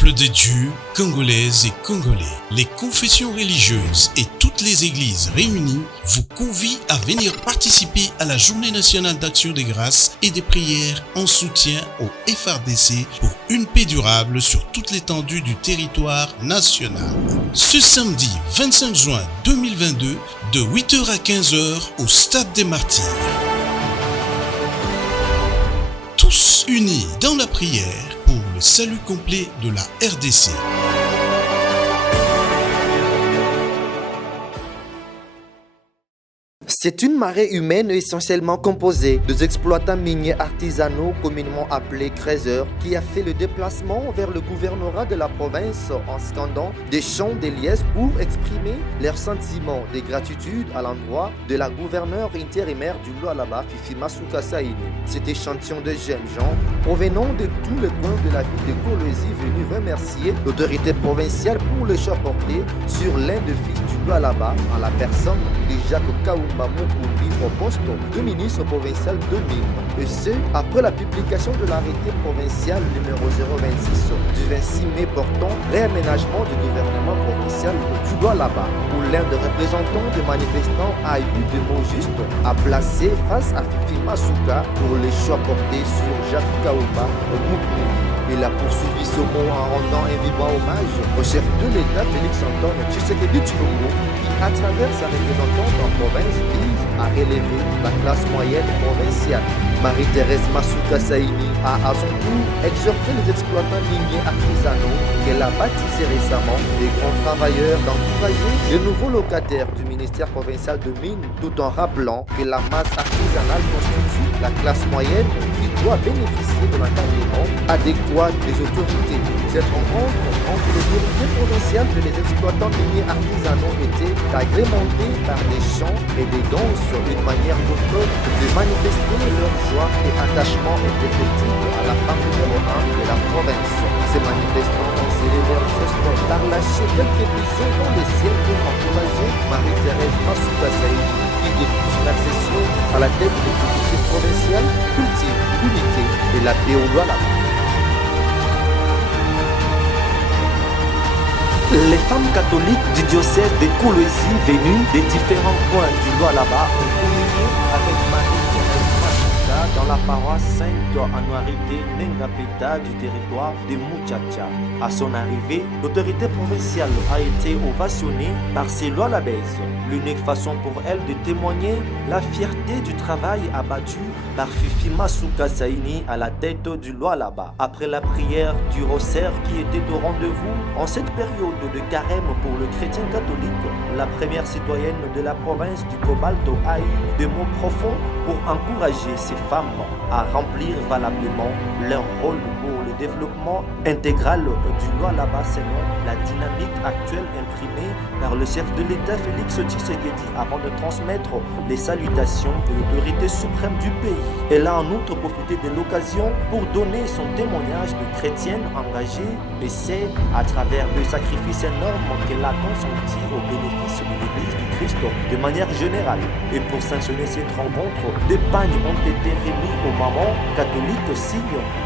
Peuple de Dieu, Congolaises et Congolais, les confessions religieuses et toutes les églises réunies vous convient à venir participer à la Journée nationale d'action des grâces et des prières en soutien au FARDC pour une paix durable sur toute l'étendue du territoire national. Ce samedi 25 juin 2022, de 8h à 15h au Stade des Martyrs. Tous unis dans la prière pour le salut complet de la RDC. C'est une marée humaine essentiellement composée des exploitants miniers artisanaux communément appelés creuseurs qui a fait le déplacement vers le gouvernorat de la province en scandant des chants de liesse pour exprimer leurs sentiments de gratitude à l'endroit de la gouverneure intérimaire du Lualaba, Fifi Masuka Saini. Cet échantillon de jeunes gens provenant de tous les coins de la ville de Kolwezi venus remercier l'autorité provinciale pour le choix porté sur l'un des fils du Lualaba en la personne de Jacques Kaoumba Mukumbi au poste de ministre provincial 2000. Et ce, après la publication de l'arrêté provincial numéro 026 du 26 mai portant réaménagement du gouvernement provincial du Lualaba, où l'un des représentants des manifestants a eu des mots justes à placer face à Fifi Masuka pour les choix portés sur Jacques Kaoumba Mukumbi. Il a poursuivi ce mot en rendant un vibrant hommage au chef de l'État Félix-Antoine Tshisekedi Tshilombo qui, à travers sa représentante en province, vise à relever la classe moyenne provinciale. Marie-Thérèse Masuka Saini a à son tour exhorté les exploitants miniers artisanaux qu'elle a baptisés récemment des grands travailleurs d'encourager les nouveaux locataires du ministère provincial de Mines tout en rappelant que la masse artisanale constitue la classe moyenne qui doit bénéficier de l'encadrement adéquat des autorités. Cette rencontre entre l'autorité provinciale et les exploitants miniers artisanaux était agrémentée par des chants et des danses, une manière d'automne de manifester leur joie et attachement indéfectible à la femme numéro 1 de la province. Ces manifestants ont scellé leur geste par lâcher quelques pigeons dans le ciel pour encourager Marie-Thérèse Masuka Saini qui, depuis son accession à la tête de l'exécutif provincial, cultive l'unité et la paix au Lualaba. Les femmes catholiques du diocèse de Kolwezi venues des différents coins du Lualaba ont communié avec Marie-Thérèse Masuka dans la paroisse Sainte-Anuarité Nengapeta du territoire de Muchacha. À son arrivée, l'autorité provinciale a été ovationnée par ses Lualabaises. L'unique façon pour elle de témoigner la fierté du travail abattu par Fifi Masuka Saini à la tête du Lualaba. Après la prière du rosaire qui était au rendez-vous, en cette période de carême pour le chrétien catholique, la première citoyenne de la province du Cobalto a eu des mots profonds pour encourager ces femmes à remplir valablement leur rôle pour le développement intégral du Lualaba selon la dynamique actuelle imprimée par le chef de l'État Félix Tshisekedi avant de transmettre les salutations de l'autorité suprême du pays. Elle a en outre profité de l'occasion pour donner son témoignage de chrétienne engagée et c'est à travers le sacrifice énorme qu'elle a consenti au bénéfice de l'Église du Christ de manière générale. Et pour sanctionner cette rencontre, des pagnes ont été remis aux mamans catholiques, signe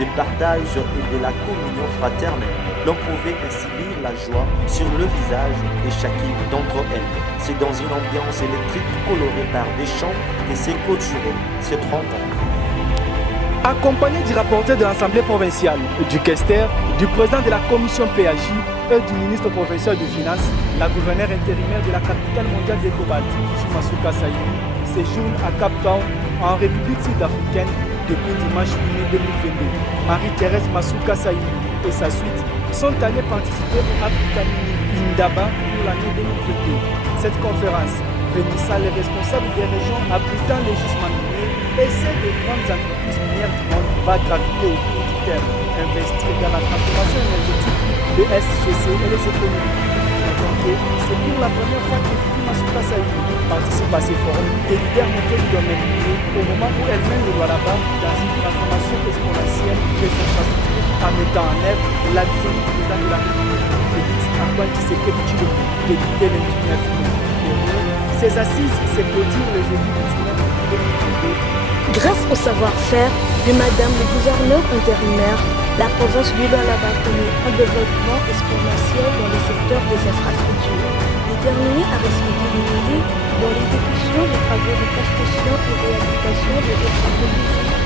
de partage et de la communion fraternelle. L'on pouvait ainsi lire la joie sur le visage de chacune d'entre elles. C'est dans une ambiance électrique colorée par des chants que s'est clôturée cette rencontre. Accompagné du rapporteur de l'Assemblée provinciale, du questeur, du président de la commission PAJ et du ministre provincial des Finances, la gouverneure intérimaire de la capitale mondiale des Cobalt, Fifi Masuka Saini, séjourne à Cap Town, en République sud-africaine, depuis dimanche 8 mai 2022. Marie-Thérèse Masuka Saini et sa suite sont allés participer au African Indaba pour l'année 2022. Cette conférence réunissant les responsables des régions abritant les gisements miniers et celles des grandes entreprises minières du monde va graviter au court terme, investir dans la transformation énergétique des SGC et les économies. Donc, c'est pour la première fois que Fifi Masuka Saini participe à ces forums et leader mondial du domaine minier au moment où elle mène le Lualaba dans une transformation exponentielle de son infrastructure en mettant en œuvre la vision du président de la République, Félix-Antoine Tshisekedi Tshilombo, débuté le 19 mai. Ces assises se clôturent le jeudi 19 mai 2022. Grâce au savoir-faire de Madame le gouverneur intérimaire La province du Lualaba connaît un développement exponentiel dans le secteur des infrastructures. Déterminé à respecter les délais dans l'exécution des travaux de construction et réhabilitation de l'État,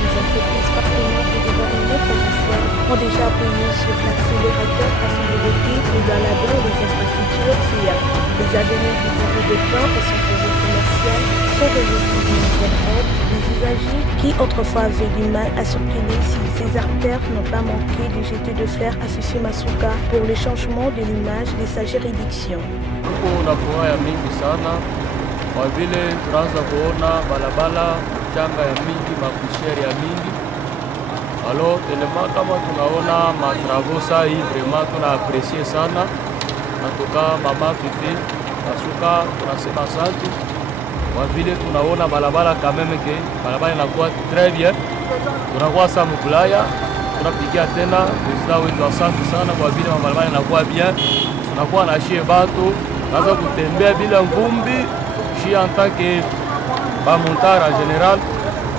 les entreprises partenaires du gouvernement provincial ont déjà appuyé sur l'accélérateur afin de doter le Lualaba et les infrastructures fiables. Les avenues du bureau de plan et son projet commercial sont aujourd'hui de nouvel ordre. Les usagers qui autrefois avaient du mal à circuler si ces artères n'ont pas manqué de jeter de fer à Fifi Masuka pour le changement de l'image de sa juridiction. Kuna furaha mingi sana kwa vile tunaanza kuona barabara changa ya mingi, makusheri ya mingi. Alors tellement kama tunaona matravo saa hii vraiment tuna apprécier sana. Natoka mama Fifi Masuka tunasema asante kwa vile tunaona barabara kameme ke barabara inakuwa très bien. Tunakuwa saa mkulaya tunapigia tena president wetu asante sana kwa vile barabara inakuwa bien. Tunakuwa na shie bato naza kutembea bila vumbi shie antake ba montara en general.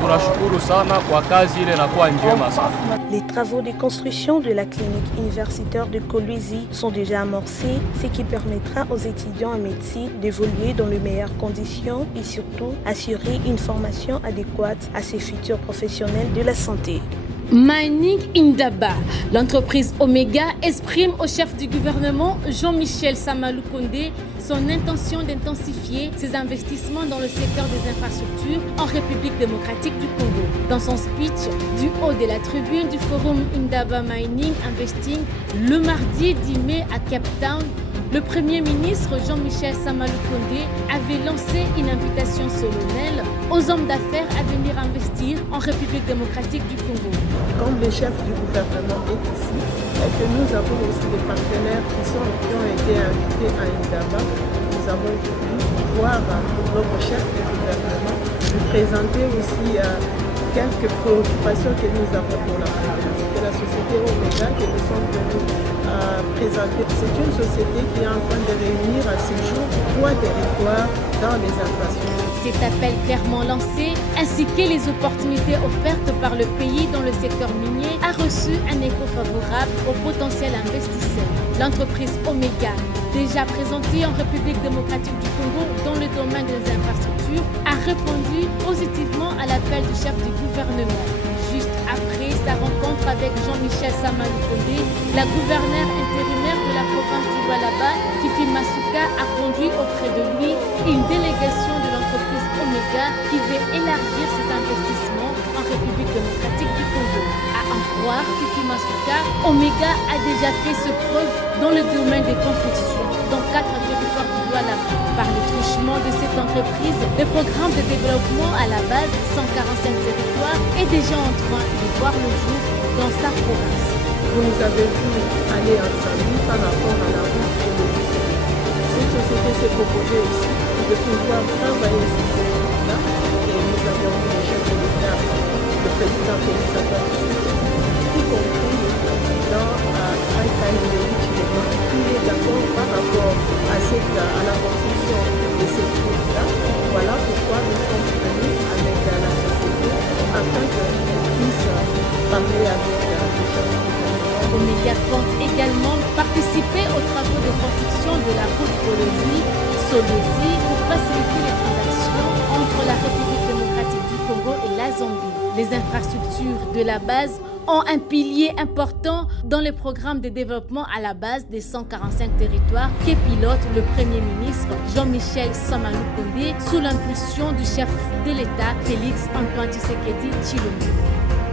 Tunashukuru sana kwa kazi ile inakuwa njema sana. Les travaux de construction de la clinique universitaire de Kolwezi sont déjà amorcés, ce qui permettra aux étudiants en médecine d'évoluer dans les meilleures conditions et surtout assurer une formation adéquate à ces futurs professionnels de la santé. Mining Indaba, l'entreprise Omega exprime au chef du gouvernement Jean-Michel Samalou Kondé son intention d'intensifier ses investissements dans le secteur des infrastructures en République démocratique du Congo. Dans son speech du haut de la tribune du forum Indaba Mining Investing le mardi 10 mai à Cape Town, le Premier ministre Jean-Michel Samalou Kondé avait lancé une invitation solennelle aux hommes d'affaires à venir investir en République démocratique du Congo. Comme le chef du gouvernement est ici, et que nous avons aussi des partenaires qui ont été invités à Indaba, nous avons voulu voir notre chef du gouvernement, lui présenter aussi quelques préoccupations que nous avons pour la population de la société Omega que nous sommes venus présenter. C'est une société qui est en train de réunir à ce jour 3 territoires dans les infrastructures. Cet appel clairement lancé, ainsi que les opportunités offertes par le pays dans le secteur minier, a reçu un écho favorable aux potentiels investisseurs. L'entreprise Omega, déjà présentée en République démocratique du Congo dans le domaine des infrastructures, a répondu positivement à l'appel du chef du gouvernement. Juste après sa rencontre avec Jean-Michel Samalou Kondé, la gouverneure intérimaire de la province du Lualaba, Fifi Masuka, a conduit auprès de lui une délégation de l'entreprise Omega qui veut élargir ses investissements en République démocratique du Congo. À en croire Fifi Masuka, Omega a déjà fait ses preuves dans le domaine des constructions dans 4 territoires du Lualaba. Par le truchement de cette entreprise, le programme de développement à la base 145 territoires est déjà en train de voir le jour dans sa province. Vous nous avez vu aller ensemble par rapport à la route de logistique. Cette société s'est proposée aussi de pouvoir travailler sur ce route-là et nous avons vu le chef de l'État, le président Félix Antoine, y compris le président Aïkaï qui est d'accord par rapport à la construction de cette route-là. Voilà pourquoi nous sommes venus avec la société afin qu'elle puisse parler avec le chef de l'État. Omega compte également participer aux travaux de construction de la route Kolwezi-Solwezi pour faciliter les transactions entre la République démocratique du Congo et la Zambie. Les infrastructures de la base ont un pilier important dans le programme de développement à la base des 145 territoires que pilote le Premier ministre Jean-Michel Samalou Kondé sous l'impulsion du chef de l'État Félix Antoine Tshisekedi Tshilombo.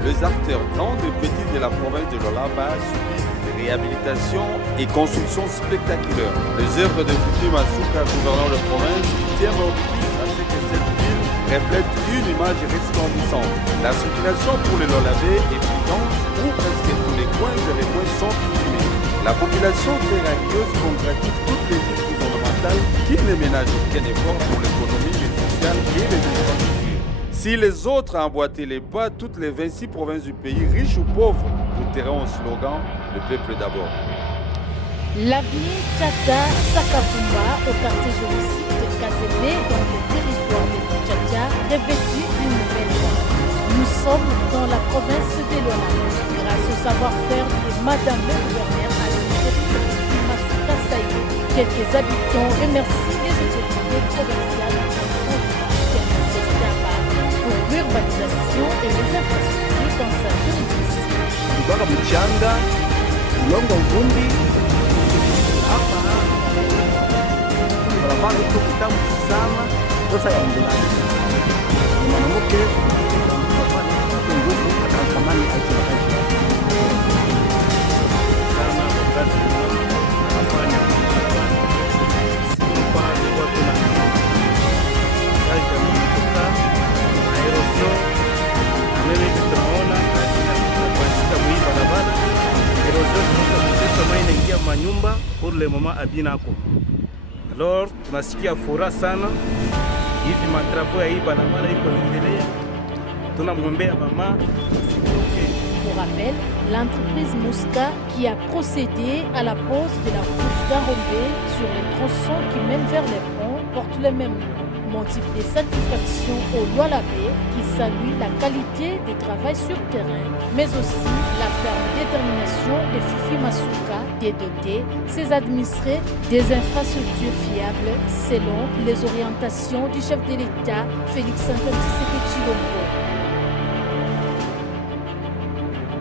Les artères grandes et petites de la province de Lualaba subissent des réhabilitations et constructions spectaculaires. Les œuvres de Fifi Masuka, gouverneur de province, tiennent en plus à ce que cette ville reflète une image resplendissante. La circulation pour les Lualabais est plus dense où presque tous les coins et les coins sont illuminés. La population très radieuse congratule toutes les villes gouvernementales qui ne ménagent aucun effort pour l'économie, le social et les infrastructures. Si les autres emboîtaient les pas, toutes les 26 provinces du pays, riches ou pauvres, porteront au slogan « Le peuple d'abord ». L'avenue Tchata Sakabumba au quartier juridique de Kazélé dans le territoire de Tchadja revêtue d'une nouvelle voie. Nous sommes dans la province de Lualaba. Grâce au savoir-faire de Madame le gouverneur Masuka Saïdou, quelques habitants remercient les autorités provinciales pour l'urbanisation et les infrastructures dans sa juridiction. Kutoka mchanga, ulongo vumbi, hapa barabara iko kitamu sana, sasa ya mbulani. Mwanamke nguvu atakamani aikiwa sana wakati anafanya kwa watu na kazi ya mtoka aerosol mimi tunaona kwa mwi barabara aerosol tunataka mai inaingia manyumba pour le moment abinako. Alors tunasikia furaha sana hivi matravo ya hii barabara iko endelea, tunamwombea mama. Pour rappel, l'entreprise Mosca qui a procédé à la pose de la couche d'enrobé sur les tronçons qui mènent vers les ponts porte le même nom. Motif de satisfaction au Lualabais qui salue la qualité du travail sur terrain, mais aussi la ferme détermination de Fifi Masuka de doter ses administrés des infrastructures fiables selon les orientations du chef de l'État Félix Antoine Tshisekedi Tshilombo.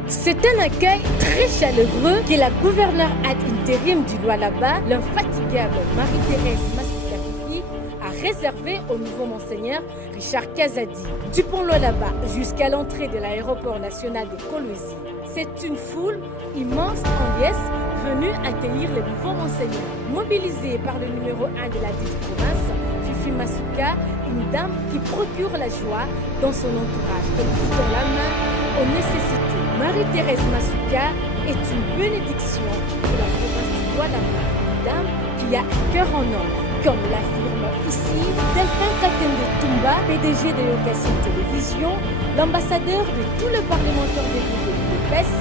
C'est un accueil très chaleureux que la gouverneure ad intérim du Lualaba, l'infatigable Marie-Thérèse Masuka Fifi, a réservé au nouveau monseigneur Richard Kazadi. Du pont Lualaba jusqu'à l'entrée de l'aéroport national de Kolwezi, c'est une foule immense en liesse venue accueillir le nouveau monseigneur. Mobilisé par le numéro 1 de la dite province, Fifi Masuka, une dame qui procure la joie dans son entourage, comme dans la main aux nécessités. Marie-Thérèse Masuka est une bénédiction pour la province du Lualaba, une dame qui a un cœur en or, comme l'affirme ici Delphin Katende Tumba, PDG de Location Télévision, l'ambassadeur de tous les parlementaires de l'UDPS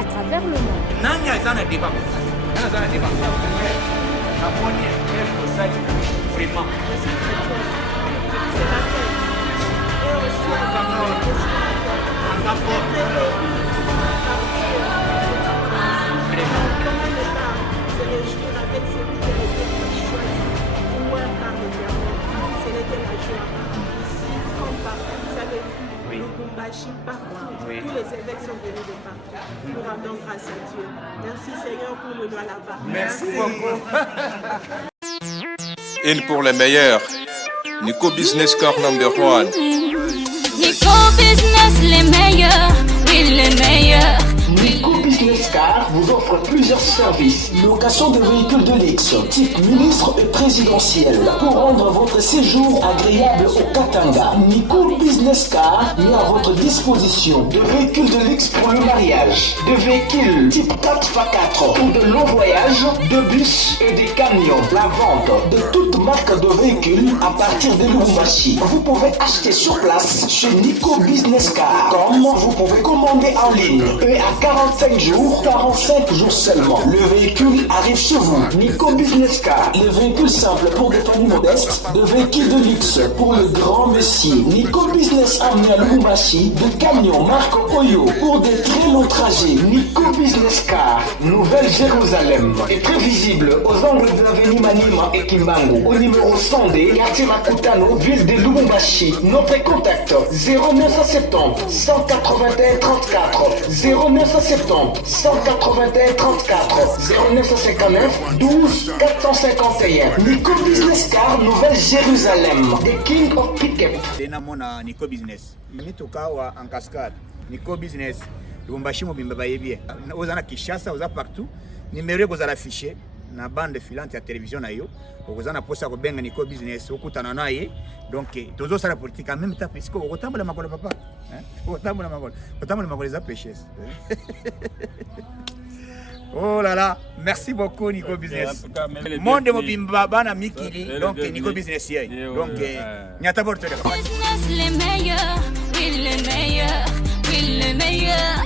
à travers le monde. Partout. Oui. Tous les évêques sont venus de partout. Nous rendons grâce à Dieu. Merci Seigneur pour le Lualaba. Merci beaucoup. Une pour les meilleurs. Nico Business Car number 1. Nico Business, les meilleurs. Oui, les meilleurs. Nico Business Car vous offre plusieurs services. Location de véhicules de luxe, type ministre et présidentiel. Pour rendre votre séjour agréable au Katanga, Nico Business Car met à votre disposition de véhicules de luxe pour le mariage, de véhicules type 4x4 pour de longs voyages, de bus et des camions. La vente de toute marque de véhicules à partir de Lubumbashi. Vous pouvez acheter sur place chez Nico Business Car, comme vous pouvez commander en ligne et à 45 jours seulement. Le véhicule arrive chez vous. Nico Business Car, les véhicules simples pour des familles modestes, de véhicules de luxe pour le grand monsieur. Nico Business amené à Lubumbashi, de camions marque Oyo pour des très longs trajets. Nico Business Car, Nouvelle-Jérusalem, est très visible aux angles de l'avenue Manima et Kimbangu, au numéro 100D, quartier Makutano, ville de Lubumbashi. Notre contact 0970 181 34 0970 181 34 0959 12 451. Nico Business Car, Nouvelle-Jérusalem, the King of Pickup. Denamona Nico Business. Nitokawa en cascade. Nico Business. Lubumbashi mobimba bayebie. Ozana Kinshasa, oza partout. Numéro que vous allez afficher na bande filante ya télévision na yo. Ozana posa ko benga Nico Business okutana naye. Donc tozo sala politique en même temps parce que otambola makolo papa. Otambola makolo za péchés. Oh là là, merci beaucoup Nico Business. Monde mobimba bana mikili donc Nico Business yé. Donc nyata borto Business les meilleurs, oui les meilleurs, oui les meilleurs.